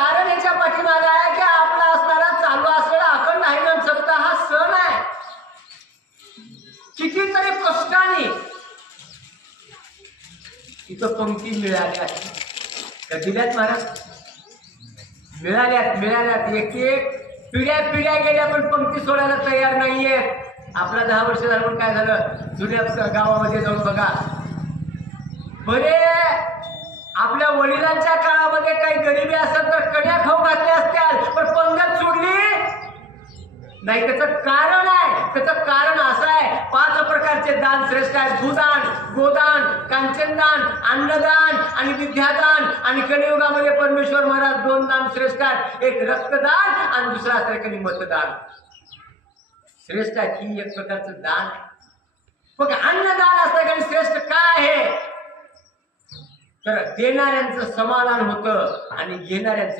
कारण याच्या पाठीमागे आहे की आपला असणारा चालू असलेला अखंड हरिनाम सप्ताह हा सण आहे. कितीतरी कष्टाने इथं पंक्ती मिळाल्या दिल्यात महाराज, मिळाल्यात एक एक पिढ्या गेल्या पण पंक्ती सोडायला तयार नाहीयेत. आपला 10 वर्ष झालं पण काय झालं, जुन्या गावामध्ये जाऊन बघा, बरे आपल्या वडिलांच्या काळामध्ये काही गरिबी असेल तर कड्या खाऊ घातल्या असत्याल पण पंगत सोडली नाही. त्याचं कारण आहे, त्याचं कारण असं आहे, 5 प्रकारचे दान श्रेष्ठ आहेत. भूदान, गोदान, कांचनदान, अन्नदान आणि विद्यादान. आणि कलियुगामध्ये परमेश्वर महाराज 2 दान श्रेष्ठ आहेत, एक रक्तदान आणि दुसरा असं मतदान श्रेष्ठ आहे. ही एक प्रकारचं दान. मग अन्नदान असं काही श्रेष्ठ काय आहे तर देणाऱ्यांचं समाधान होतं आणि घेणाऱ्यांचं